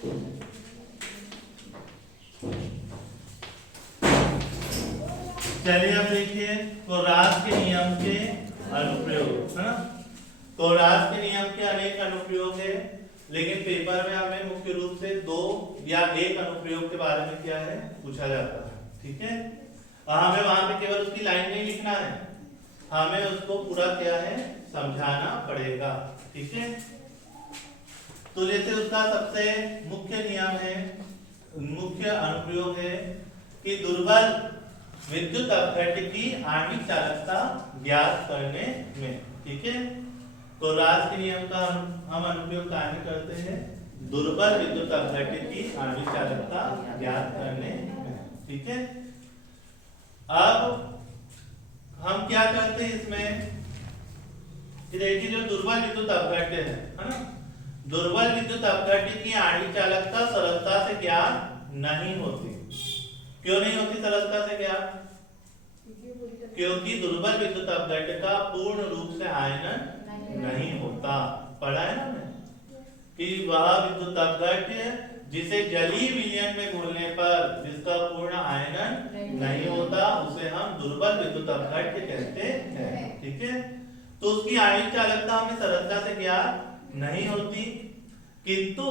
चलिए अब देखिए कोरास के नियम के अनुप्रयोग, है ना। कोरास के नियम के अनेक अनुप्रयोग है, लेकिन पेपर में हमें मुख्य रूप से 2 या 1 अनुप्रयोग के बारे में क्या है पूछा जाता है, ठीक है। हमें वहां पे केवल उसकी लाइन नहीं लिखना है, हमें उसको पूरा क्या है समझाना पड़ेगा, ठीक है। तो जैसे उसका सबसे मुख्य नियम है, मुख्य अनुप्रयोग है कि दुर्बल विद्युत अपघट्य की आणविक चालकता ज्ञात करने में, ठीक है। तो राज के नियम का हम अनुप्रयोग कहां करते हैं, दुर्बल विद्युत अपघट्य की आणविक चालकता ज्ञात करने में, ठीक है। अब हम क्या करते हैं इसमें कि देखिए जो दुर्बल विद्युत अपघट्य है ना, दुर्बल विद्युत अपघट्य की आणविक चालकता सरलता से ज्ञात नहीं होती। क्यों नहीं होती सरलता से ज्ञात? क्योंकि दुर्बल विद्युत अपघट्य का पूर्ण रूप से आयनन नहीं होता। पढ़ा है ना हमने कि वह विद्युत अपघट्य जिसे जलीय विलयन में घुलने पर जिसका पूर्ण आयनन नहीं होता उसे हम दुर्बल विद्युत अपघट्य कहते हैं, ठीक है। तो उसकी आणविक चालकता हमें सरलता से ज्ञात नहीं होती, किंतु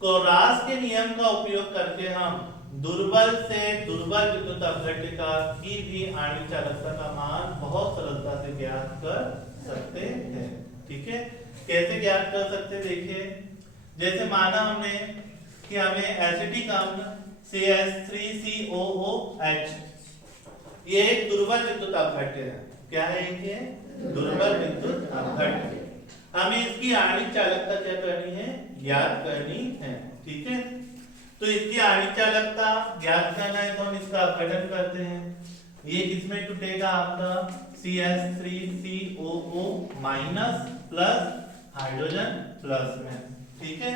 कोरास के नियम का उपयोग करके हम दुर्बल से दुर्बल विद्युत अपघट्य का की भी आणविक चालकता का मान बहुत सरलता से ज्ञात कर सकते हैं, ठीक है। कैसे ज्ञात कर सकते देखिए, जैसे माना हमने कि हमें एसिटिक अम्ल CH3COOH ये एक दुर्बल विद्युत अपघट्य है। क्या है ये? दुर्बल विद्युत अपघट्य। हमें इसकी आणविक चालकता क्या करनी है, ज्ञात करनी है, ठीक है। तो इसकी आणविक चालकता ज्ञात करना है तो हम इसका अपघटन करते हैं। ये किसमें टूटेगा आपका CH3COO minus plus hydrogen plus में, ठीक है।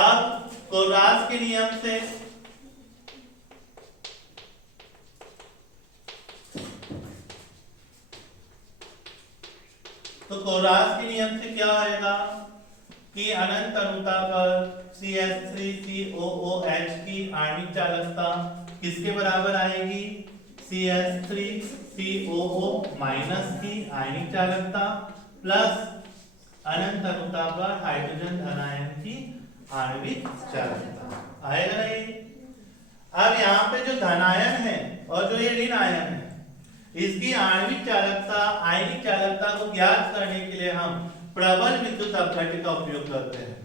अब कोरास के नियम से तो कोरास के नियम से क्या आएगा कि अनंत अनुता पर CH3COOH की आणविक चालकता किसके बराबर आएगी, CH3COO माइनस की आणविक चालकता प्लस अनंत अनुता पर हाइड्रोजन धनायन की आणविक चालकता आएगा नहीं। अब यहाँ पे जो धनायन है और जो ये ऋण आयन है इसकी आणविक चालकता आयनिक चालकता को ज्ञात करने के लिए हम प्रबल विद्युत अपघट्य का उपयोग करते हैं।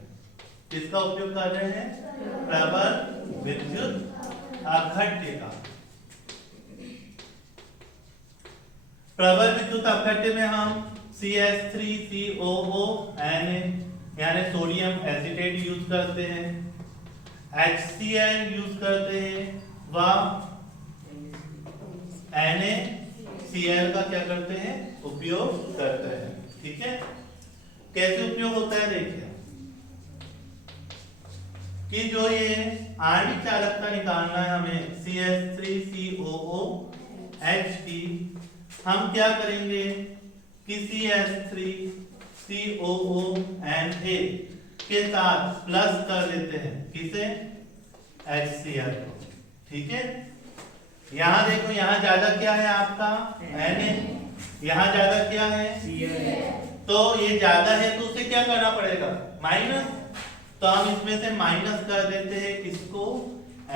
किसका उपयोग कर रहे हैं? प्रबल विद्युत अपघट्य का। प्रबल विद्युत अपघट्य में हम CH3COO यानी सोडियम एसिटेट यूज करते हैं, HCl यूज करते हैं व NaCl का क्या करते हैं, उपयोग करते हैं, ठीक है। कैसे उपयोग होता है देखिए कि जो ये आणविक चालकता निकालना है हमें CH3COOH की, हम क्या करेंगे कि CH3COONA के साथ प्लस कर देते हैं किसे, HCl को, ठीक है। यहाँ देखो यहाँ ज्यादा क्या है आपका Na, यहाँ ज्यादा क्या है Cl, तो ये ज्यादा है तो उसे क्या करना पड़ेगा, माइनस। तो हम इसमें से माइनस कर देते हैं किसको,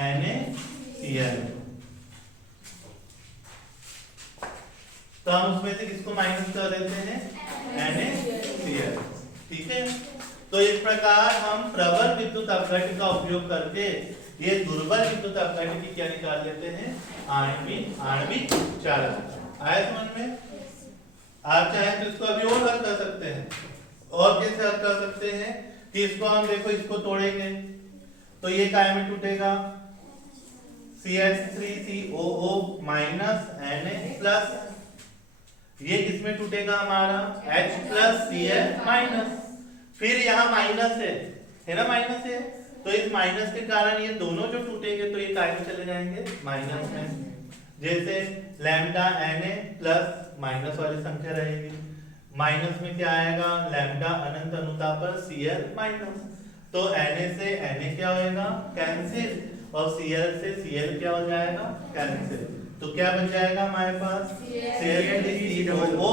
NaCl। तो हम उसमें से किसको माइनस कर देते हैं, NaCl, ठीक है। तो इस प्रकार हम प्रबल विद्युत अपघट्य का उपयोग करके ये दुर्बल विद्युत अपघट्य की क्या निकाल लेते हैं, आणविक चालकता। आया समझ में? आप चाहे तो इसको अभी और हल कर सकते हैं। और कैसे हल कर सकते हैं कि इसको हम देखो इसको तोड़ेंगे तो ये काय में टूटेगा, CH3COO माइनस Na प्लस, ये किसमें टूटेगा हमारा H प्लस Cl माइनस, फिर यहाँ माइनस है ना, माइनस है तो इस माइनस के कारण ये दोनों जो टूटेंगे तो ये काय में चले जाएंगे, माइनस में। जैसे लैम्डा Na प्लस माइनस वाली संख्या रहेगी, माइनस में क्या आएगा, लैम्डा अनंत अनुता पर Cl माइनस। तो Na से Na क्या होएगा, कैंसिल, और Cl से Cl क्या हो जाएगा, कैंसिल। तो क्या बच जाएगा हमारे पास, ClCO,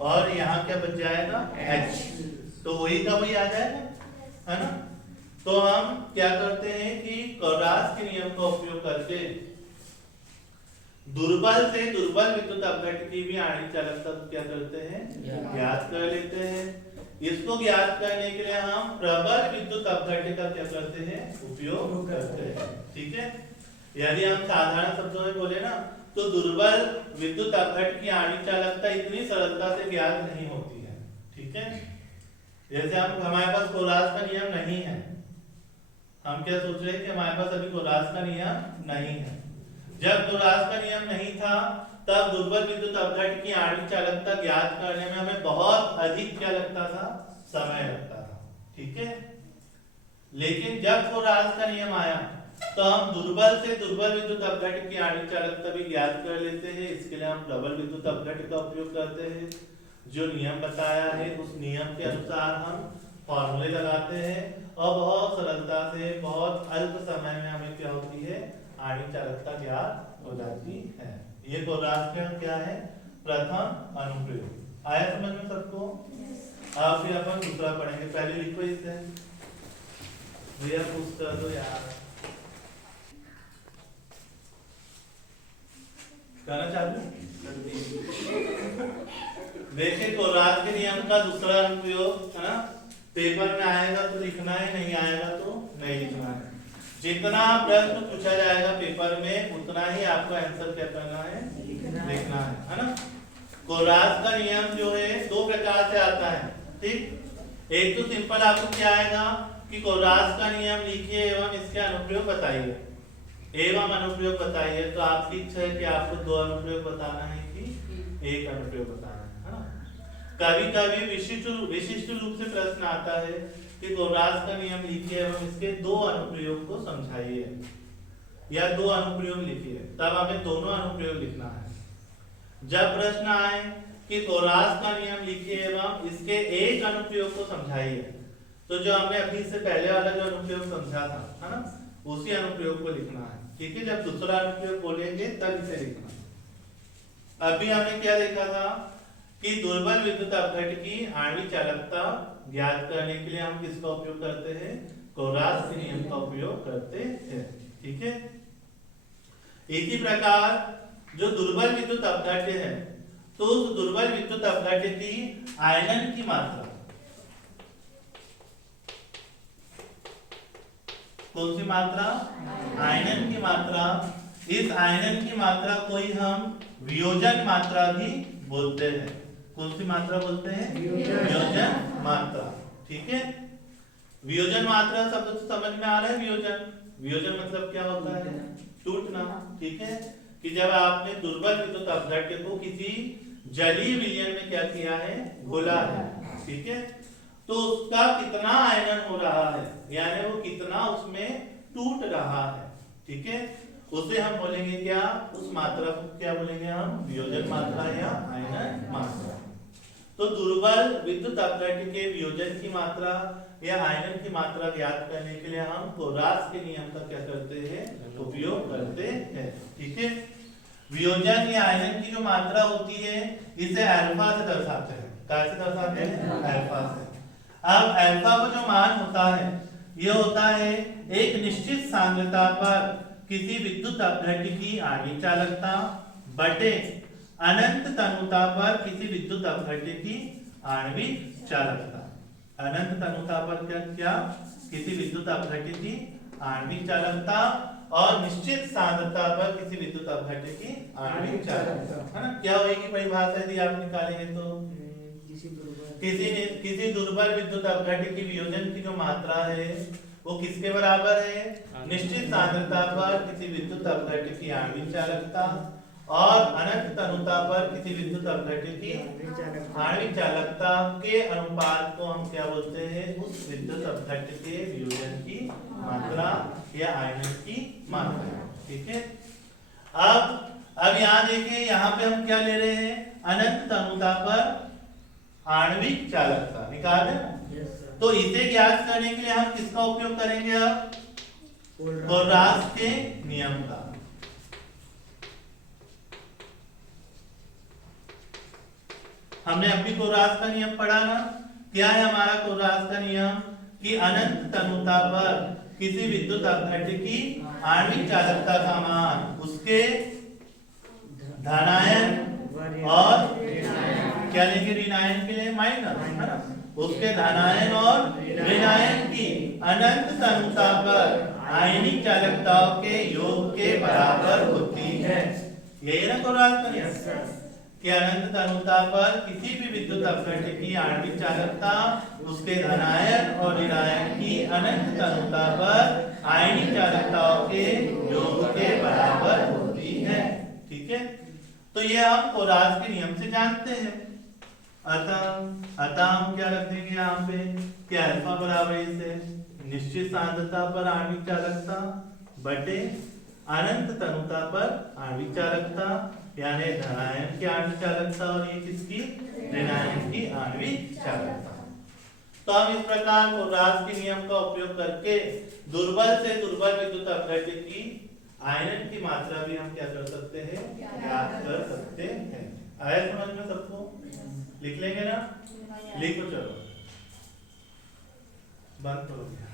और यहाँ क्या बच जाएगा, H। तो वही का वही आ जाएगा, है ना। तो हम क्या करते हैं कि कोरास के नियम का उपयोग करके दुर्बल से दुर्बल विद्युत अपघट्य की भी आणविक चालकता को क्या करते हैं, ज्ञात कर लेते हैं। इसको ज्ञात करने के लिए हम प्रबल विद्युत अपघट्य का क्या करते हैं, उपयोग करते हैं। ठीक है, यदि हम साधारण शब्दों में बोले ना, तो दुर्बल विद्युत अपघट्य की आणविक चालकता इतनी सरलता से ज्ञात नहीं होती है। ठीक है, जैसे हम हमारे पास कोरास का नियम नहीं है, हम क्या सोच रहे हैं कि हमारे पास अभी कोरास का नियम नहीं है। जब कोरास का नियम नहीं था तब दुर्बल विद्युत अपघट्य की आणविक चालकता ज्ञात करने में हमें बहुत अधिक क्या लगता था, समय लगता था। ठीक है, लेकिन जब कोरास का नियम आया तो हम दुर्बल से दुर्बल विद्युत अपघट्य की आणविक चालकता भी ज्ञात कर लेते हैं। इसके लिए हम प्रबल विद्युत अपघट्य का उपयोग करते हैं। जो नियम बताया है उस नियम के अनुसार हम फॉर्मूले लगाते हैं और बहुत सरलता से बहुत अल्प समय में हमें क्या होती है, आणविक चालकता ज्ञात हो जाती है। ये कोरास का क्या है, प्रथम अनुप्रयोग। आया समझ में सबको? अब फिर अपन दूसरा पढ़ेंगे। पहले लिखो इसे, भैया पूछ कर दो यार, करना चालू। देखिए कोरास के नियम का दूसरा अनुप्रयोग है ना, पेपर में आएगा तो लिखना है, नहीं आएगा तो नहीं लिखना है। जितना प्रश्न पूछा जाएगा पेपर में उतना ही आपको आंसर क्या करना है, लिखना है ना। कोरास का नियम जो है दो प्रकार से आता है। ठीक, एक तो सिंपल आपको क्या आएगा कि कोरास का नियम लिखिए एवं इसके अनुप्रयोग बताइए, एवं अनुप्रयोग बताइए। तो आपकी इच्छा है कि आपको दो अनुप्रयोग बताना है कि एक अनुप्रयोग बताना है ना। कभी कभी विशिष्ट रूप से प्रश्न आता है कि कोरास का नियम लिखिए एवं इसके दो अनुप्रयोग को समझाइए, या दो अनुप्रयोग लिखिए, तब हमें दोनों अनुप्रयोग लिखना है। जब प्रश्न आए कि कोरास का नियम लिखिए एवं इसके एक अनुप्रयोग को समझाइए, तो जो हमने अभी से पहले वाला जो अनुप्रयोग समझा था है ना, उसी अनुप्रयोग को लिखना है। ठीक है, जब दूसरा अनुप्रयोग बोलेंगे तब इसे लिखना। अभी हमने क्या देखा था कि दुर्बल विद्युत अपघट्य की आणविक चालकता ज्ञात करने के लिए हम किसका उपयोग करते हैं, कोरास के नियम का उपयोग करते हैं। ठीक है, इसी प्रकार जो दुर्बल विद्युत अपघट्य है, तो उस दुर्बल विद्युत अपघट्य की आयनन की मात्रा, कौन सी मात्रा, आयनन की मात्रा। इस आयनन की मात्रा को ही हम वियोजन मात्रा भी बोलते हैं। कौन सी मात्रा बोलते हैं, वियोजन मात्रा। ठीक है, वियोजन मात्रा शब्द तो समझ में आ रहा है। वियोजन मतलब क्या होता है, टूटना। ठीक है, कि जब आपने दुर्बल विद्युत अपघट्य को किसी जलीय विलयन में क्या किया है, घोला है। ठीक है, तो उसका कितना आयनन हो रहा है, यानी वो कितना उसमें टूट रहा है। ठीक है, उसे हम बोलेंगे क्या, उस मात्रा को क्या बोलेंगे हम, वियोजन मात्रा या आयनन मात्रा। तो दुर्बल विद्युत अपघट्य के वियोजन की मात्रा या आयनन की मात्रा ज्ञात करने के लिए हम कोरास के नियम का क्या करते हैं, उपयोग करते हैं। ठीक है, वियोजन या आयनन की जो मात्रा होती है इसे अल्फा से दर्शाते हैं। कैसे दर्शाते हैं, अल्फा से। अब अल्फा का जो मान होता है यह होता है एक निश्चित सांद्रता पर किसी विद्युत अपघट्य की आणविक चालकता बटे अनंत तनुता पर किसी विद्युत अपघट्य की आणविक चालकता। अनंत तनुता पर क्या, किसी विद्युत अपघट्य की आणविक चालकता, और निश्चित सांद्रता पर किसी विद्युत अपघट्य की आणविक चालकता, है ना। क्या होगी परिभाषा यदि आप निकालेंगे तो, किसी दुर्बल विद्युत अपघट्य की वियोजन की जो मात्रा है वो किसके बराबर है, निश्चित सांद्रता पर किसी विद्युत अपघट्य की आणविक चालकता, और अनंत तनुता पर किसी विद्युत अपघट्य की आणविक चालकता के अनुपात को हम क्या बोलते हैं, उस विद्युत अपघट्य के वियोजन की मात्रा या आयनन की मात्रा। ठीक है, अब यहाँ देखिए, यहाँ पे हम क्या ले रहे हैं, अनंत तनुता पर आणविक चालकता निकाल दें। तो इसे ज्ञात करने के लिए हम किसका उपयोग करेंगे अब? कोलराज के नियम का। हमने अभी कोलराज का नियम पढ़ा ना। क्या है हमारा कोलराज का नियम? कि अनंत तनुता पर किसी विद्युत अपघट्य की आणविक चालकता का मान उसके धनायन और क्या लेंगे ऋणायन के लिए माइनस, है ना? उसके धनायन और ऋणायन की अनंत तनुता पर आयनिक चालकताओं के योग के बराबर होती है। यही ना कोलराज का नियम कि अनंत तनुता पर किसी भी विद्युत अपघट्य की आणविक चालकता उसके धनायन और ऋणायन की अनंत तनुता पर आयनिक चालकताओं के योग के बराबर होती है। ठीक है, तो ये हम कोलराज के नियम से जानते हैं। अतः हम क्या रख देंगे यहाँ पे कि अल्फा बराबर इसे निश्चित सांद्रता पर आणविक चालकता बटे अनंत तनुता पर आणविक चालकता, यानी धनायन की आणविक चालकता और ये किसकी? ऋणायन की आणविक चालकता। तो हम इस प्रकार कोलराज के नियम का उपयोग करके दुर्बल से दुर्बल विद्युत अपघट्य की आयरन की मात्रा भी हम क्या कर सकते हैं? ज्ञात कर सकते हैं। आया समझ में सबको? लिख लेंगे ना? लिखो चलो, बंद करो।